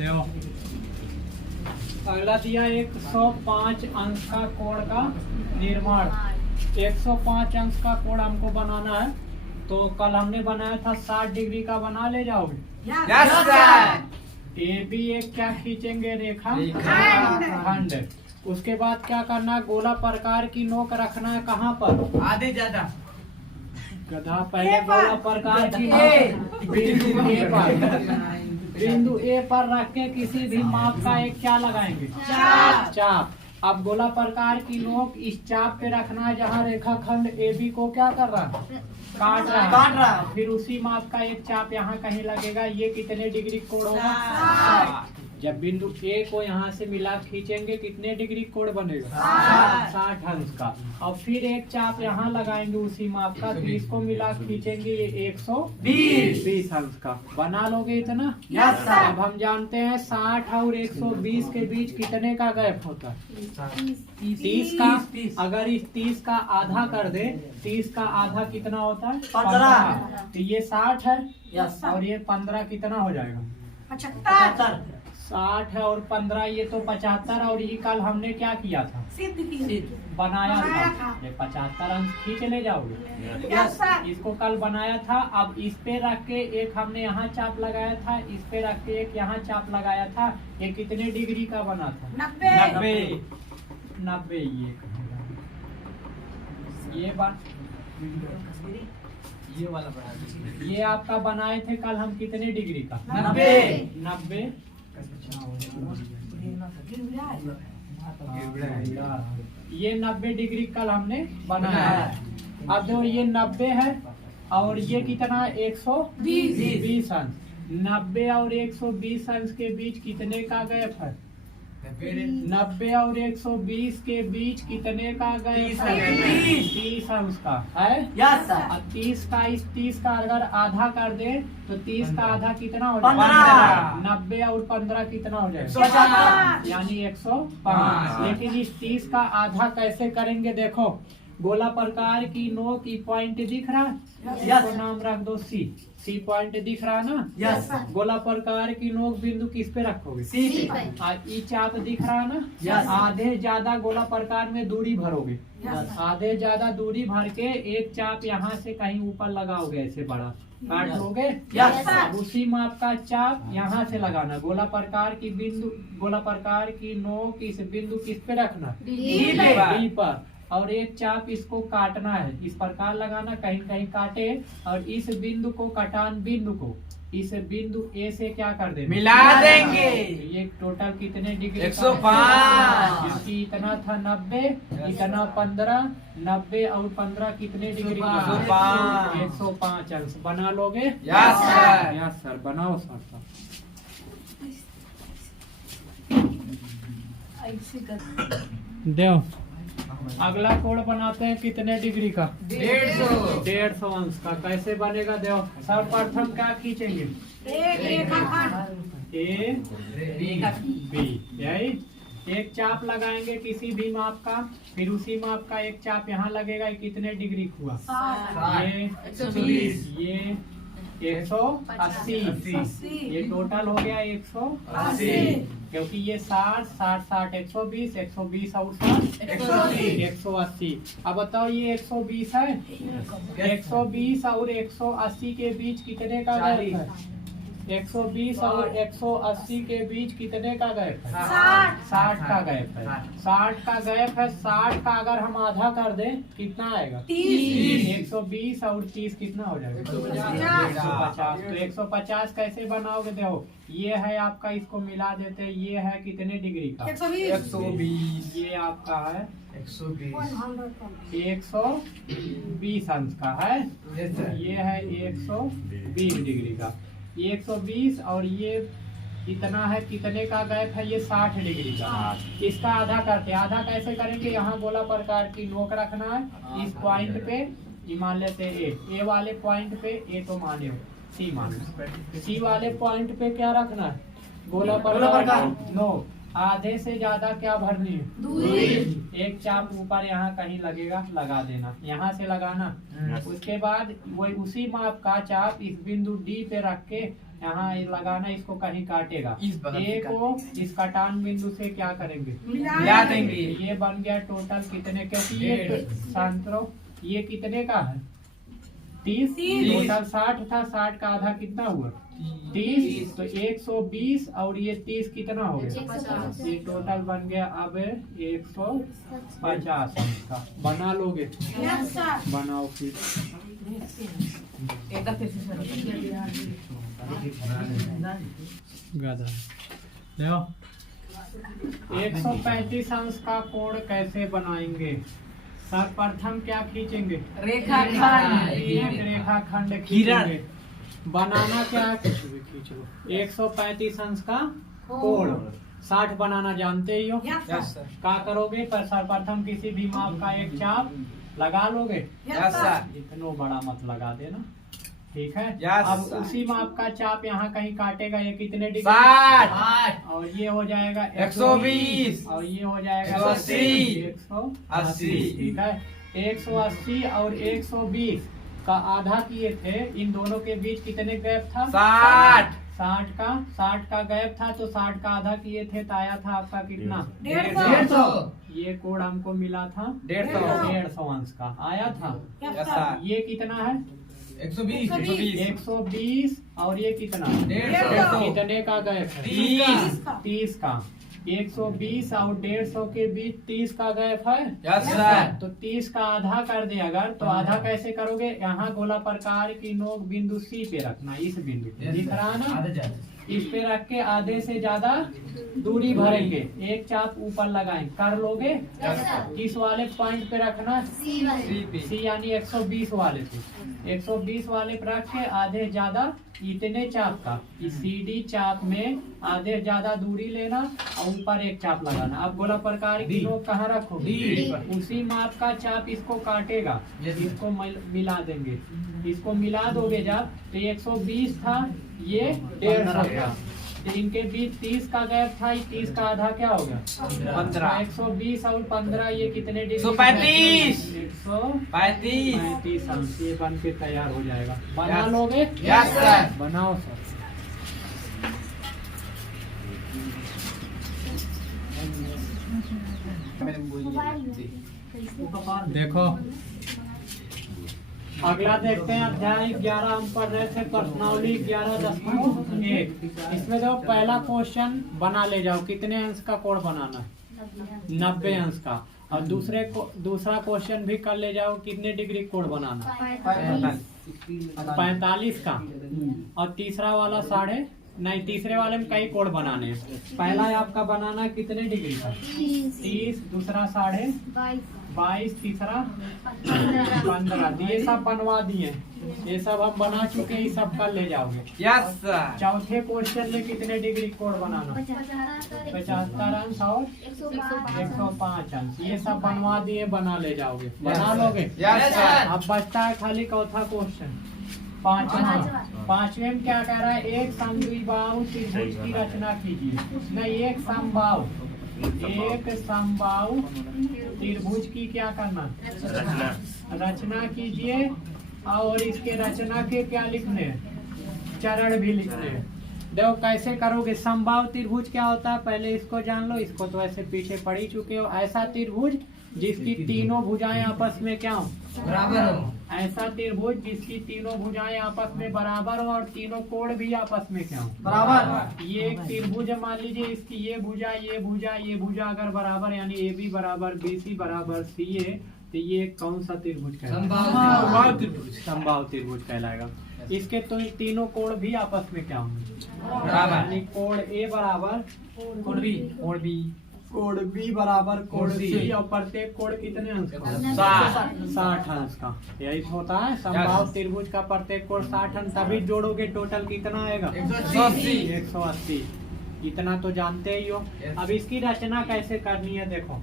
देखो अगला दिया 105 अंश का कोण का निर्माण। 105 अंश का कोण हमको बनाना है, तो कल हमने बनाया था 60 डिग्री का, बना ले जाओगे? Yes sir. ए बी एक क्या खींचेंगे, रेखा खंड। उसके बाद क्या करना है, गोला प्रकार की नोक रखना है कहाँ पर? आधे ज्यादा गधा। पहले गोला प्रकार की नोक बिंदु ए पर, बिंदु ए पर रख के किसी भी माप का एक क्या लगाएंगे? चाप। अब गोला प्रकार की नोक इस चाप पे रखना है जहाँ रेखाखंड ए बी को क्या कर रहा है? काट रहा है। फिर उसी माप का एक चाप यहाँ कहीं लगेगा। ये कितने डिग्री कोण होगा? जब बिंदु ए को यहाँ से मिला खींचेंगे कितने डिग्री कोण बनेगा? 60 अंश का। और फिर एक चाप यहाँ लगाएंगे उसी माप का, तो इसको मिला खींचेंगे ये 120 अंश का। बना लोगे इतना? Yes sir. अब हम जानते हैं 60 और 120 के बीच कितने का गैप होता है? 30 का। अगर इस 30 का आधा कर दे, 30 का आधा कितना होता है? 15। तो ये 60 है। यस। और ये 15 कितना हो जाएगा? 75। 60 है और 15 ये तो 75। और ये कल हमने क्या किया था? बनाया था। ये 75 अंश खींच ले जाओगे? Yes sir. इसको कल बनाया था। अब इस पे रख के एक हमने यहाँ चाप लगाया था, इस पे रख के एक यहाँ चाप लगाया था। ये कितने डिग्री का बना था? 90। ये बात ये वाला बना ये आपका बनाए थे कल हम कितने डिग्री का? 90। ये 90 डिग्री कल हमने बनाया है। अब जो ये 90 है और ये कितना? 120 अंश। 90 और 120 अंश के बीच कितने का गैप है? 90 और 120 के बीच कितने का गैप है? 30 अंश का है। Yes sir. अब 30 का इस 30 का अगर आधा कर दे तो 30 का आधा कितना हो 15। जाएगा? 90 और 15 कितना हो जाएगा? 150। यानी 105। लेकिन इस 30 का आधा कैसे करेंगे? देखो गोला प्रकार की नोक की पॉइंट दिख रहा है, इसको नाम रख दो सी पॉइंट दिख रहा है ना? यस। गोला प्रकार की नोक बिंदु किस पे रखोगे? सी पे। ई चाप दिख रहा है ना? यस। आधे ज्यादा गोला प्रकार में दूरी भरोगे। यस। आधे ज्यादा दूरी भर के एक चाप यहाँ से कहीं ऊपर लगाओगे, ऐसे बड़ा काट लोगे। Yes sir. अब उसी माप का चाप यहाँ से लगाना। गोला प्रकार की बिंदु, गोला प्रकार की नोक इस बिंदु किस पे रखना? डी पर। और एक चाप इसको काटना है, इस प्रकार लगाना, कहीं कहीं काटे। और इस बिंदु को कटान बिंदु को इस बिंदु ए से क्या कर देंगे? मिला देंगे। ये टोटल कितने डिग्री? 105। इसकी इतना था 90, इतना 15। 90 और 15 कितने डिग्री? 105 अंश। बना लोगे? Yes sir. Yes sir. बनाओ सर। देव अगला कोण बनाते हैं कितने डिग्री का? 150 अंश का। कैसे बनेगा देव? सर्वप्रथम क्या खींचेंगे? ए बी, यही एक चाप लगाएंगे किसी भी माप का। फिर उसी माप का एक चाप यहाँ लगेगा। ये कितने डिग्री हुआ? ये 180। ये टोटल हो गया 180, क्योंकि ये 60 60 60 120 120 और 180। अब बताओ ये 120 है। 120 और 180 के बीच कितने का गैप है? 120 और 180 के बीच कितने का गैप है? 60 का गैप है। 60 का गैप है। 60 का अगर हम आधा कर दें कितना आएगा? 120 और 30 कितना हो जाएगा? 150। तो 150 कैसे बनाओगे? देखो ये है आपका, इसको मिला देते हैं। ये है कितने डिग्री का? 120। ये आपका है 120 120 अंश का है। ये है 120 डिग्री का। ये 120 और ये इतना है, कितने का गैप है? ये 60 डिग्री का। इसका आधा करते हैं। आधा कैसे करेंगे? यहाँ गोला प्रकार की नोक रखना है। इस पॉइंट पे ये मान लेते हैं ए वाले पॉइंट पे, ए तो माने हो, सी मान लो। सी वाले पॉइंट पे क्या रखना है? गोला प्रकार नो। आधे से ज्यादा क्या भरनी है? दूरी। एक चाप ऊपर यहाँ कहीं लगेगा, लगा देना, यहाँ से लगाना। उसके बाद वही उसी माप का चाप इस बिंदु डी पे रख के यहाँ लगाना, इसको कहीं काटेगा। ए को इस कटान बिंदु से क्या करेंगे? मिला देंगे। ये बन गया टोटल कितने, क्योंकि ये शांतरो ये कितने का है? 30। टोटल 60 था, 60 का आधा कितना हुआ? 30। तो 120 और ये 30 कितना हो गया? ये टोटल बन गया अब 150 अंश का। बना लोगे? बनाओ फिर। गधा देखो 135 अंश का कोण कैसे बनाएंगे? सर्वप्रथम क्या खींचेंगे? रेखाखंड। एक रेखाखंड खींचेंगे। बनाना क्या है? कुछ भी खींच लो। 135 अंश का कोण 60 बनाना जानते ही हो। Yes sir. क्या करोगे? पर सर्वप्रथम किसी भी माप का एक चाप लगा लोगे। Yes sir. इतना बड़ा मत लगा देना, ठीक है। यस अब सर। उसी माप का चाप यहाँ कहीं काटेगा, ये कितने डिग्री? 60 और ये हो जाएगा 120 और ये हो जाएगा 180 180, ठीक है। 180 और 120 का आधा किए थे, इन दोनों के बीच कितने गैप था? 60 का गैप था, तो 60 का आधा किए थे तो आया था आपका कितना? 150। ये कोण हमको मिला था 150 अंश का आया था। Yes sir. ये कितना है? 120 120 और ये कितना? 150। कितने का गैप है? 30 का। 120 और 150 के बीच 30 का गैप है। Yes sir. तो 30 का आधा कर दे अगर, तो आधा कैसे करोगे? यहाँ गोला प्रकार की नोक बिंदु सी पे रखना, इस बिंदु पे दिख रहा है ना, इस पे रख के आधे से ज्यादा दूरी भरेंगे, एक चाप ऊपर लगाएं, कर लोगे? किस वाले पॉइंट पे रखना? सी यानी 120 वाले पे। 120 वाले पे रख के आधे ज्यादा इतने चाप का इस CD चाप में आधे ज्यादा दूरी लेना और ऊपर एक चाप लगाना। अब गोला प्रकार की नोक कहाँ रखोगे? उसी माप का चाप इसको काटेगा, इसको मिला देंगे। इसको मिला दोगे जब, तो 120 था, ये 150 था, तो इनके बीच 30 का गैप था, 30 का आधा क्या हो गया? 15। 120 और 15 ये कितने डिग्री? 135। 135 अंश ये बन के तैयार हो जाएगा। बना लोगे? Yes sir. बनाओ सर। देखो अगला देखते हैं अध्याय 11 हम पढ़ रहे थे प्रश्नावली 11.1। इसमें देखो पहला क्वेश्चन बना ले जाओ, कितने अंश का कोण बनाना है? 90 अंश का। और दूसरा क्वेश्चन भी कर ले जाओ, कितने डिग्री कोण बनाना? 45 का। और तीसरा वाला तीसरे वाले में कई कोण बनाने हैं। पहला आपका बनाना कितने डिग्री का? 30, दूसरा 22, तीसरा 15। ये सब बनवा दिए, ये सब हम बना चुके हैं, ये सब कर ले जाओगे। Yes sir. चौथे क्वेश्चन में कितने डिग्री कोण बनाना? 75 अंश और 105 अंश। ये सब बनवा दिए, बना ले जाओगे। बना लोगे? Yes sir. अब बचता है खाली चौथा क्वेश्चन, पांचवें में क्या कह रहा है? एक समद्विबाहु त्रिभुज की रचना कीजिए। नहीं, एक समबाहु त्रिभुज की क्या करना? रचना कीजिए। और इसके रचना के क्या लिखने हैं? चरण भी लिखने हैं। देखो कैसे करोगे? समबाहु त्रिभुज क्या होता है पहले इसको जान लो। इसको तो ऐसे पीछे पढ़ ही चुके हो। ऐसा त्रिभुज जिसकी तीनों भुजाएं आपस में क्या हो? बराबर हो। ऐसा त्रिभुज जिसकी तीनों भुजाएं आपस में बराबर हो और तीनों कोण भी आपस में क्या हो? बराबर। ये एक त्रिभुज मान लीजिए, इसकी ये भुजा अगर बराबर, यानी AB बराबर BC बराबर CA, तो ये कौन सा त्रिभुज कहलाएगा? समबाहु त्रिभुज कहलाएगा। इसके तो तीनों कोण भी आपस में क्या होंगे? बराबर। यानी कोण A बराबर कोण B बराबर कोण C, और प्रत्येक कोण कितने अंश का? 60 अंश का। यही होता है समबाहु त्रिभुज का प्रत्येक कोण 60 अंश। तभी जोड़ोगे टोटल कितना आएगा? 180। इतना तो जानते ही हो। अब इसकी रचना कैसे करनी है? देखो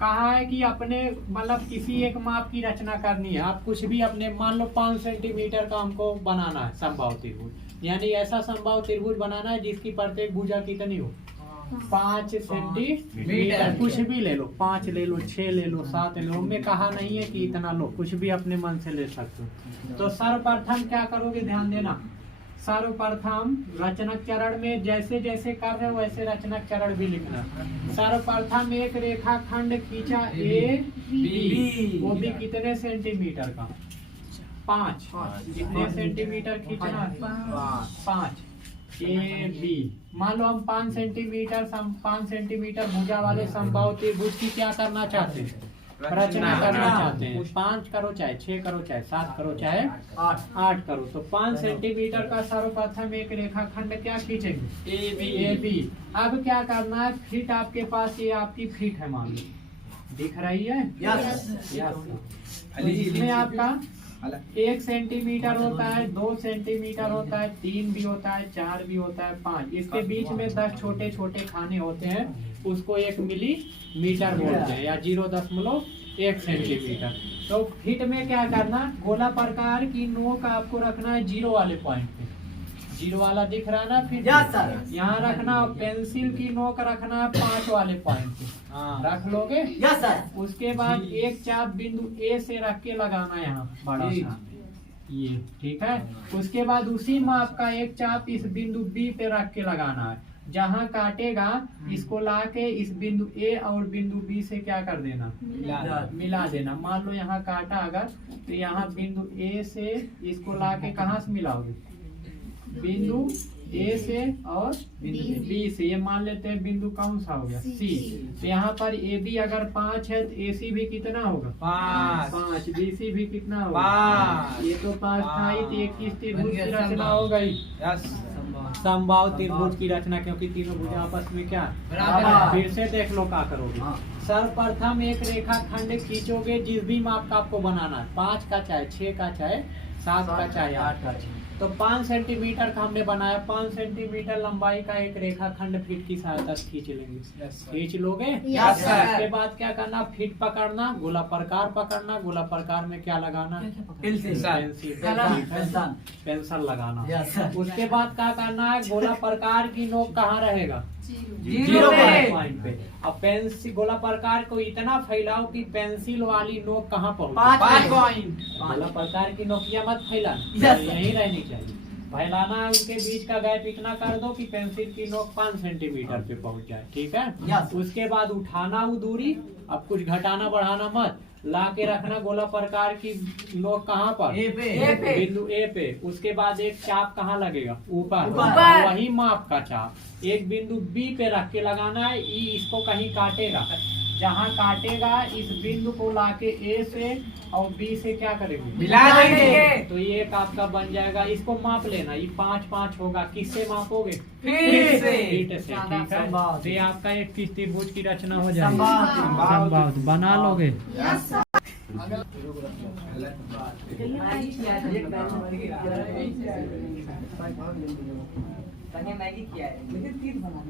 कहा है कि अपने मतलब किसी एक माप की रचना करनी है। आप कुछ भी अपने मान लो 5 सेंटीमीटर का हमको बनाना है समबाहु त्रिभुज, यानी ऐसा समबाहु त्रिभुज बनाना है जिसकी प्रत्येक भुजा कितनी हो? 5 सेंटीमीटर, कुछ भी ले लो, 5 ले लो, 6 ले लो, 7 ले लो, में कहा नहीं है कि इतना लो, कुछ भी अपने मन से ले सकते हो। तो सर्वप्रथम क्या करोगे, ध्यान देना, सर्वप्रथम रचनक चरण में जैसे जैसे कर रहे हो वैसे रचनक चरण भी लिखना। सर्वप्रथम एक रेखाखंड खींचा ए बी, वो भी कितने सेंटीमीटर का, 5, कितने सेंटीमीटर खींचना, 5 ए बी। मान लो हम 5 सेंटीमीटर भुजा वाले समबाहु त्रिभुज की क्या करना चाहते हैं, रचना करना चाहते हैं। 5 करो चाहे 6 करो चाहे 7 करो चाहे 8 करो। तो 5 सेंटीमीटर का सर्वप्रथम एक रेखाखंड क्या खींचेंगे, ए बी। अब क्या करना है, फीट आपके पास, ये आपकी फीट है, मान लो दिख रही है, तो इसमें आपका 1 सेंटीमीटर होता है, 2 सेंटीमीटर होता है, 3 भी होता है, 4 भी होता है, 5। इसके बीच में 10 छोटे छोटे खाने होते हैं, उसको 1 मिलीमीटर बोलते हैं, या 0.1 सेंटीमीटर। तो फीट में क्या करना, गोला प्रकार की नोक आपको रखना है 0 वाले पॉइंट पे, 0 वाला दिख रहा है ना, फिर यहाँ रखना। पेंसिल की नोक रखना है 5 वाले पॉइंट पे, रख लोगे। उसके बाद एक चाप बिंदु ए से रख के लगाना यहाँ बड़ा सा, ये ठीक है। उसके बाद उसी माप का एक चाप इस बिंदु बी पे रख के लगाना है। जहाँ काटेगा इसको लाके इस बिंदु ए और बिंदु बी से क्या कर देना, मिला देना। मान लो यहाँ काटा अगर, तो यहाँ बिंदु ए से इसको लाके कहाँ से मिलाओगे, बिंदु ए से और बी से। ये मान लेते हैं बिंदु कौन सा हो गया, सी। तो यहाँ पर ए बी अगर 5 है तो ए सी भी कितना होगा, 5, बी सी भी कितना होगा, 5। ये तो 5 था ही, तो 21 त्रिभुज की रचना हो गई, समबाहु त्रिभुज की रचना, क्योंकि तीनों भुजा आपस में क्या, फिर से देख लो क्या करोगे। सर्वप्रथम एक रेखाखंड खींचोगे जिस भी माप का आपको बनाना है, 5 का चाहे 6 का चाहे 7 का चाहे 8 का। तो 5 सेंटीमीटर का हमने बनाया, 5 सेंटीमीटर लंबाई का एक रेखाखंड फीट की सहायता से खींच लेंगे। खींच लोगे। उसके बाद क्या करना, फीट पकड़ना, गोला प्रकार पकड़ना, गोला प्रकार में क्या लगाना, पेंसिल लगाना। उसके बाद क्या करना है, गोला प्रकार की नोक कहाँ रहेगा, 0 पॉइंट पे। अब पेंसिल गोला प्रकार को इतना फैलाओ कि पेंसिल वाली नोक कहाँ पहुँचे, 5 पॉइंट। गोला प्रकार की नोकिया मत फैला, यही रहनी चाहिए। फैलाना है, उनके बीच का गैप इतना कर दो कि पेंसिल की नोक 5 सेंटीमीटर पे पहुंच जाए, ठीक है। उसके बाद उठाना वो दूरी, अब कुछ घटाना बढ़ाना मत, ला के रखना गोला प्रकार की नोक कहाँ पर, बिंदु ए पे। उसके बाद एक चाप कहाँ लगेगा, ऊपर, वही माप का चाप एक बिंदु बी पे रख के लगाना है। ई इसको कहीं काटेगा, जहाँ काटेगा इस बिंदु को लाके ए से और बी से क्या करेंगे, मिला देंगे। तो ये एक आपका बन जाएगा। इसको माप लेना, ये 5-5 होगा। किससे मापोगे, फीट से, ठीक है। तो ये आपका एक त्रिभुज की रचना हो जाएगी, समबाहु बना लोगे। मैगी किया है, 30 बना